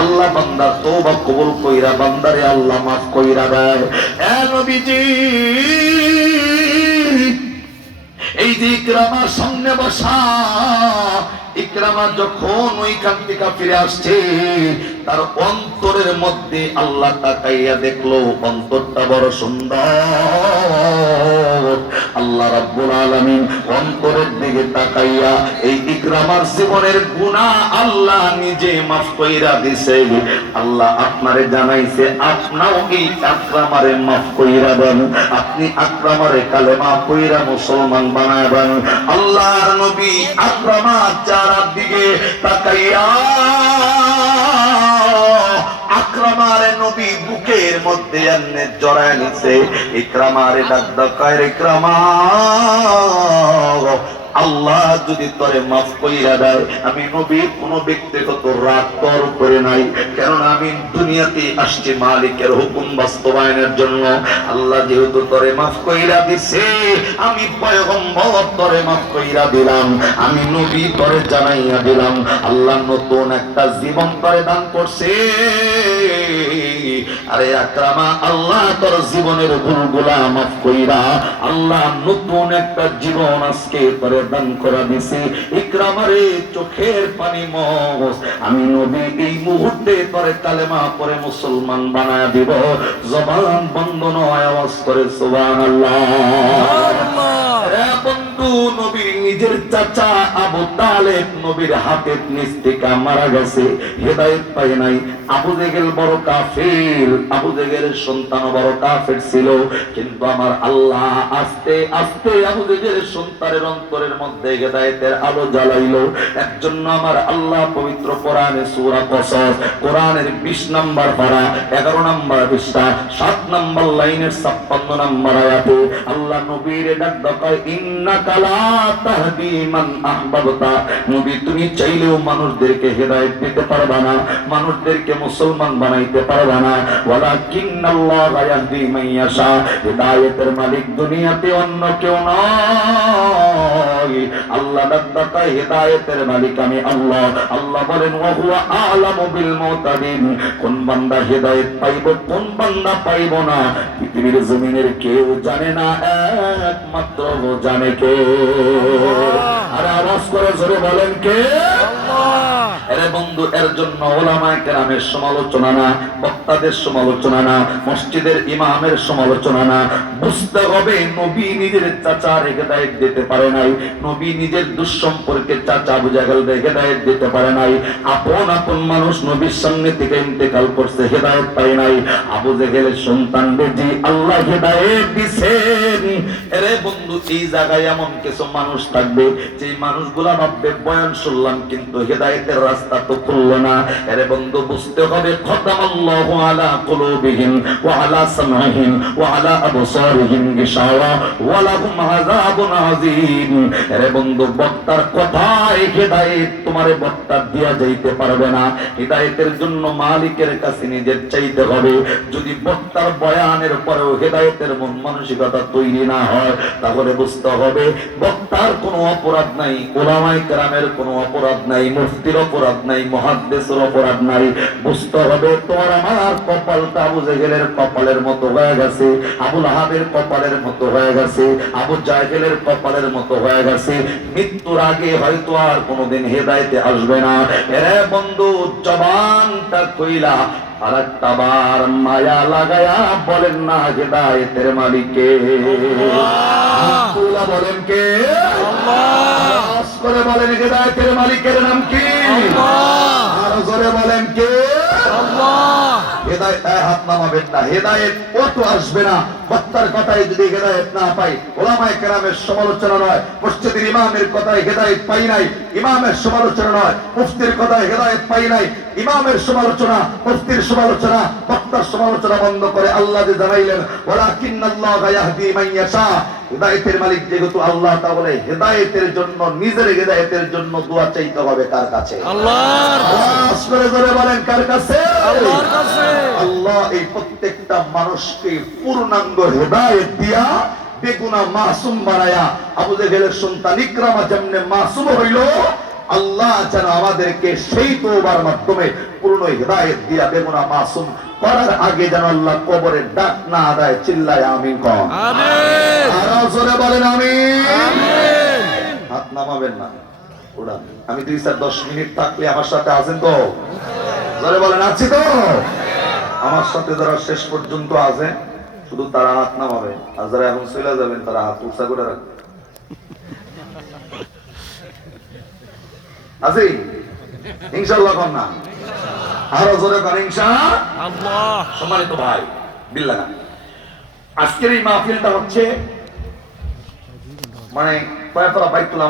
আল্লাহ বান্দা তওবা কবুল কইরা বান্দারে আল্লাহ মাফ কইরা দেয়। এ নবীজি, এই যে ইকরামার সামনে বসা, ইকরামা যখন ওইখান থেকে ফিরে আসছে, তার অন্তরের মধ্যে আল্লাহ তাকাইয়া দেখলো অন্তরটা বড় সুন্দর। আল্লাহ রাব্বুল আলামিন অন্তরের দিকে তাকাইয়া এই ইকরামার জীবনের গুনাহ আল্লাহ নিজে মাফ কইরা দিছে। আল্লাহ আপনারে জানাইছে আপনাও এই আকরামারে মাফ কইরা দেন, আপনি আকরামারে কালেমা কইরা মুসলমান বানাবেন। আল্লাহর নবী আকরামার চেহারার দিকে তাকাইয়া ইকরামারে নবী বুকের মধ্যে এনে জড়ায় নিছে। ইকরামারে ডাক ডাকায়, ইকরামা আল্লাহ যদি তোরে মাফ কইরা দেয়, আমি নবী কোনো ব্যক্তিগত রাগ তোর উপরে নাই, কেননা আমি দুনিয়াতে আসছি মালিকের হুকুম বাস্তবায়নের জন্য। আল্লাহ যেহেতু তোরে মাফ কইরা দিছে, আমি পয়গম্বর তোরে মাফ কইরা দিলাম, আমি নবী তোরে জানাইয়া দিলাম। আল্লাহ নতুন একটা জীবন তোরে দান করছে। আরে আকরামা, আল্লাহ তোর জীবনের ভুলগুলা মাফ কইরা আল্লাহ নতুন একটা জীবন আজকে তোরে দান করা দিছে। ইকরামারে চোখের পানি মস, আমি নবী এই মুহূর্তে তোরে কালেমা পড়ে মুসলমান বানায় দিব। জবান বন্ধ নয়, আওয়াজ করে সুবহানাল্লাহ। বন্ধু, নবীর নিজের চাচা আবু তালেব নবীর হাতের নিচ থেকে মারা গেছে, হেদায়েত পায় নাই। আবু জেহেল বড় কাফির, আবু জেহেলের সন্তান বড় কাফির ছিল, কিন্তু আমার আল্লাহ আস্তে আস্তে আবু জেহেলের সন্তানের অন্তরের মধ্যে হেদায়েতের আলো জ্বালাইলো। একজন্য আমার আল্লাহ পবিত্র কোরআনে সূরা কসস, কোরআনের 20 নম্বর পারা 11 নম্বর পৃষ্ঠা 7 নম্বর লাইনের 56 নম্বর আয়াতে আল্লাহ নবীর ডাক দেয়, ইন্নাকা লা তাহদি মান আহবাবতা। নবী, তুমি চাইলেও মানুষদেরকে হেদায়েত দিতে পারবা না, মানুষদেরকে মুসলমান বানাইতে পারবা না। ওয়ালাকিন্নাল্লাহা ইয়াহদি মান ইয়াশা। হেদায়েতের মালিক দুনিয়াতে অন্য কেউ নয়, আল্লাহ দাতা হেদায়েতের মালিক আমি আল্লাহ। আল্লাহ বলেন, ওয়া হুয়া আ'লামু বিল মুতাদিন। কোন বান্দা হেদায়েত পাইব, কোন বান্দা পাইব না, পৃথিবীর জমিনের কেউ জানে না, একমাত্র জানে কে। আরে আওয়াজ করে জোরে বলেন কে? আরে বন্ধু, এর জন্য উলামায়ে কেরামের সমালোচনা না, বক্তাদের সমালোচনা না, মসজিদের ইমামের সমালোচনা না। বুঝতে হবে নবী নিজের চাচার হেদায়েত দিতে পারে নাই, নবী নিজের দুঃসম্পর্কে চাচা আবু জাহেলকে হেদায়েত দিতে পারে নাই। আপন আপন মানুষ নবীর সামনে থেকে ইন্তেকাল করছে, হেদায়েত পায় নাই। আবু জাহেলের সন্তানদের যে আল্লাহ হেদায়েত দিবেন। আরে বন্ধু, এই জায়গায় এমন কিছু মানুষ থাকবে যে মানুষগুলা ভাববে বয়ান শুনলাম কিন্তু হেদায়েতের রাস্তা তো খুললো না। আরে বন্ধু, বুঝতে হবে খতামাল্লাহু আলা কুলুবিহিম ওয়া আলা সামঈহিম ওয়া আলা আবসারিহিম গিশাওয়া ওয়া লাহুম আযাবুন আযীম। আরে বন্ধু, বক্তার কথায় হেদায়েত তোমারে বক্তা দিয়া যাইতে পারবে না। হেদায়েতের জন্য মালিকের কাছে নিজের চাইতে হবে। যদি বক্তার বয়ানের পরেও হেদায়েতের মন মানসিকতা তৈরি না হয়, তাহলে বুঝতে হবে বক্তার কোনো অপরাধ নাই, উলামায়ে কেরামের কোনো অপরাধ নাই, মুফতির অপরাধ নাই, মুহাদ্দিসের অপরাধ নাই। বুঝতে হবে তোমার আমার কপালটা আবু জেহেলের কপালের মতো হয়ে গেছে, আবু লাহাবের কপালের মতো হয়ে গেছে, আবু জাহেলের কপালের মতো হয়ে গেছে। মৃত্যুর আগে হয়তো আর কোনোদিন হেদায়েতে আসবে না। এরে বন্ধু, জবানটা কইলা আর একটা বার মায়া লাগায়া বলেন না হেদায়েতের মালিক কে? আল্লাহ। বলেন কে? আল্লাহ। আওয়াজ করে বলেন হেদায়েতের মালিকের নাম কি? আল্লাহ। আর জোরে বলেন কে? আল্লাহ। হেদায়েত হাত নামাবেন না, হেদায়েত কত আসবে না। বক্তার কথায় যদি হেদায়েত না পাই, উলামায়ে কেরামের সমালোচনা নয়, মসজিদের ইমামের কথায় হেদায়েত পাই নাই, ইমামের সমালোচনা নয়, মুফতির কথায় হেদায়েত পাই নাই, ইমামের সমালোচনা, মুফতির সমালোচনা, বক্তার সমালোচনা বন্ধ করে আল্লাহ যে জানাইলেন, ওয়ালাকিন্নাল্লাহা ইয়াহদি মান ইয়াশা। হেদায়েতের মালিক যেহেতু আল্লাহ, তাহলে হেদায়েতের জন্য, নিজের হেদায়েতের জন্য দোয়া চাইতে হবে কার কাছে? আল্লাহর কাছে। আওয়াজ করে জোরে বলেন কার কাছে? আল্লাহর কাছে। আল্লাহ এই প্রত্যেকটা মানুষকে পূর্ণাঙ্গ হেদায়েত দিয়া বেগুনা মাসুম বানায়া, আবু জেহেলের সন্তান ইকরামা যেমনে মাসুম হইল, আল্লাহ যেন আমাদেরকে সেই তওবার মাধ্যমে পূর্ণ হিদায়াত দিয়া বেগুনা মাসুম করার আগে যেন আল্লাহ কবরের ডাক না আদায়। চিল্লায় আমিন কোন। আমিন। আর জোরে বলেন আমিন। আমিন। হাত নামাবেন না, ওরা আমি 2-10 মিনিট থাকলে আমার সাথে আছেন তো? জোরে বলেন আছি তো? আমার সাথে যারা শেষ পর্যন্ত আছে শুধু তারা হাত নামাবে, আর যারা এখন চলে যাবেন তারা হাত উৎসাহ করে রাখবে। আছি ইনশাআল্লাহ কোন না? আরো জোরে কোন ইনশাআল্লাহ। সম্মানিত ভাই বিল্লাহ, আজকের এই মাহফিলটা হচ্ছে মানে কয়তলা বাইতুল